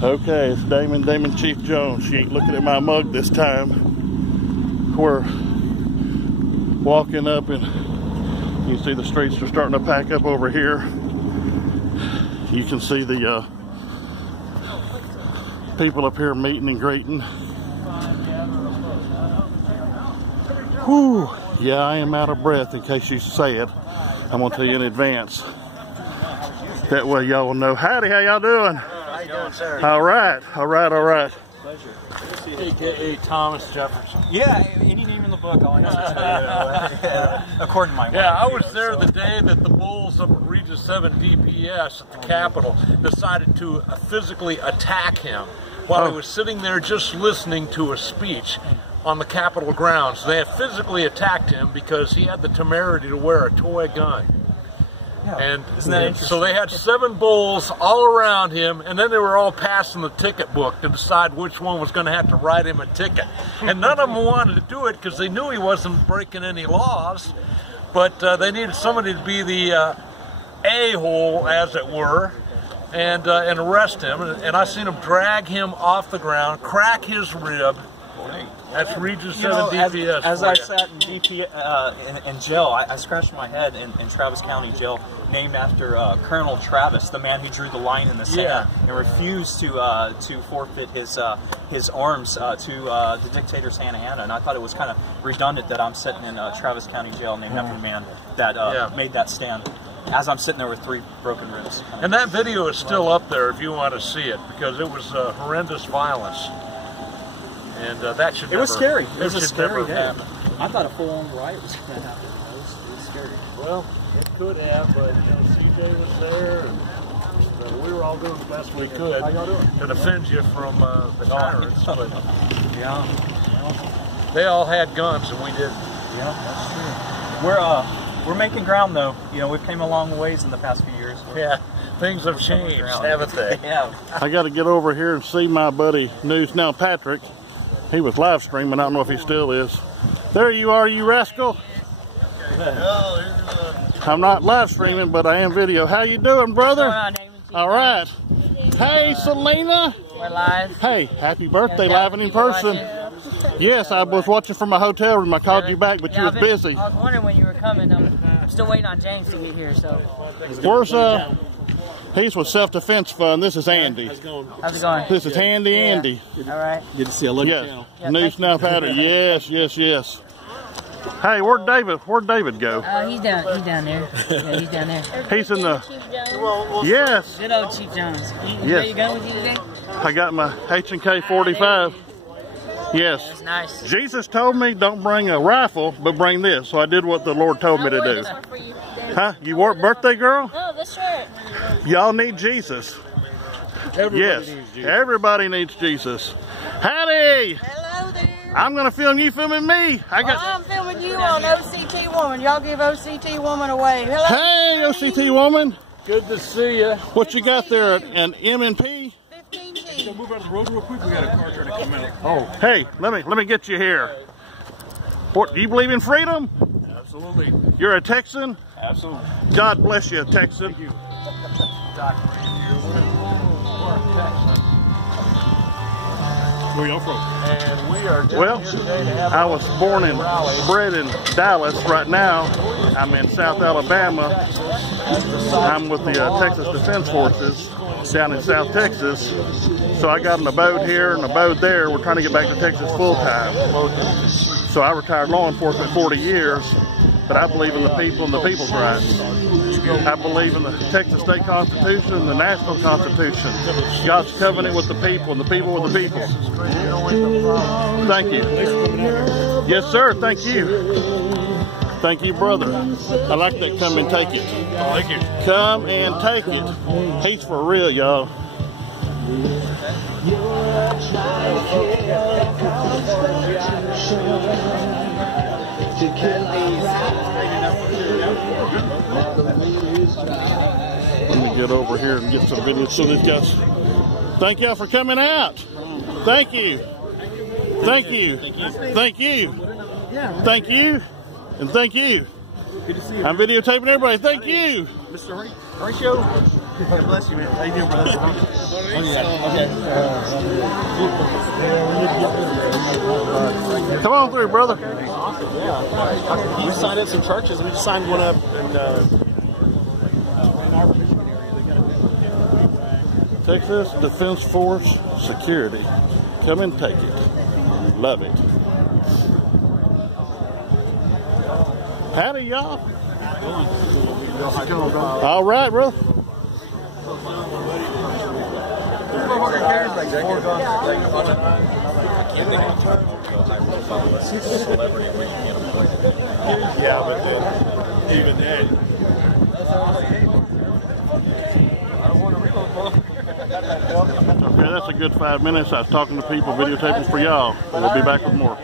Okay, it's Damon Chief Jones. She ain't looking at my mug this time. We're walking up and you can see the streets are starting to pack up over here. You can see the people up here meeting and greeting. Whew. Yeah, I am out of breath in case you say it. I'm gonna tell you in advance. That way y'all will know. Howdy, how y'all doing? How you doing, sir? All right. Pleasure. AKA Thomas Jefferson. Yeah, any name in the book, all I know is according to my mind. Yeah, I was there the day that the bulls up at Regis 7 DPS at the Capitol decided to physically attack him while he was sitting there just listening to a speech on the Capitol grounds. They had physically attacked him because he had the temerity to wear a toy gun. And so they had 7 bulls all around him, and then they were all passing the ticket book to decide which one was going to have to write him a ticket. And none of them wanted to do it because they knew he wasn't breaking any laws, but they needed somebody to be the a-hole, as it were, and arrest him. And I seen him drag him off the ground, crack his rib. That's Regis 7 DPS. As I sat in in jail, I scratched my head in Travis County Jail, named after Colonel Travis, the man who drew the line in the sand and refused to forfeit his arms to the dictator Santa Anna. And I thought it was kind of redundant that I'm sitting in Travis County Jail named after the man that made that stand. As I'm sitting there with 3 broken ribs. And that video is still up there if you want to see it, because it was horrendous violence. And that should never, it was scary. It was a never scary day. happen. I thought a full-on riot was going to happen. It was scary. Well, it could have, but C.J. was there, and we were all doing the best we could to defend you from the tyrants. But they all had guns, and we didn't. Yeah, that's true. We're making ground, though. You know, we've came a long ways in the past few years. Yeah, things have changed, haven't they? Yeah. I got to get over here and see my buddy News Now Patrick. He was live streaming. I don't know if he still is. There you are, you rascal. I'm not live streaming, but I am video. How you doing, brother? All right. Hey, Selena. We're live. Hey, happy birthday, live and in person. Yes, I was watching from my hotel room. I called you back, but you was busy. I was wondering when you were coming. I'm still waiting on James to get here. So. Where's he's with Self-Defense Fund. This is Andy. How's it going? This is Handy Andy. All right. Good to see you. Yes. News Now Patrick. Yes. Hey, where'd David go? He's down there. Yeah, he's down there. He's in the. Yes. Good old Chief Jones. Yes. You going with you today? I got my H&K 45. Yes. That's nice. Jesus told me don't bring a rifle, but bring this. So I did what the Lord told me to do. Huh? You wore birthday girl? No, this shirt. Y'all need Jesus. Everybody needs Jesus. Howdy! Hello there. I'm gonna film you filming me. I'm filming you on OCT Woman. Y'all give OCT Woman away. Hello. Hey, OCT Woman. Good to see you. What you got there? An M&P? 15G. Move out of the road real quick. We got a car trying to come out. Oh, hey, let me get you here. What? Do you believe in freedom? Absolutely. You're a Texan? Absolutely. God bless you, Texan. Thank you. Doc Greene here. We're a Texan. Where y'all from? And we are Well, here today to have I was born and bred in Dallas. Right now, I'm in South Alabama. I'm with the Texas Defense Forces down in South Texas. So I got an abode here and an abode there. We're trying to get back to Texas full time. So I retired law enforcement 40 years, but I believe in the people and the people's rights. I believe in the Texas State Constitution and the National Constitution. God's covenant with the people and the people with the people. Thank you. Yes, sir. Thank you. Thank you, brother. I like that. Come and take it. Thank you. Come and take it. He's for real, y'all. Let me get over here and get some video. So these guys, thank y'all for coming out. Thank you. Thank you. Thank you. Thank you. And thank you. Good to see you. I'm videotaping everybody. Thank you. Mr. Horatio. God bless you, man. How you doing, brother? Come on through, brother. We signed up some churches. We just signed one up in Texas Defense Force Security. Come and take it. Love it. Howdy, y'all. All right, bro. yeah, but then even then. Okay, that's a good 5 minutes. I was talking to people, videotaping for y'all. We'll be back with more.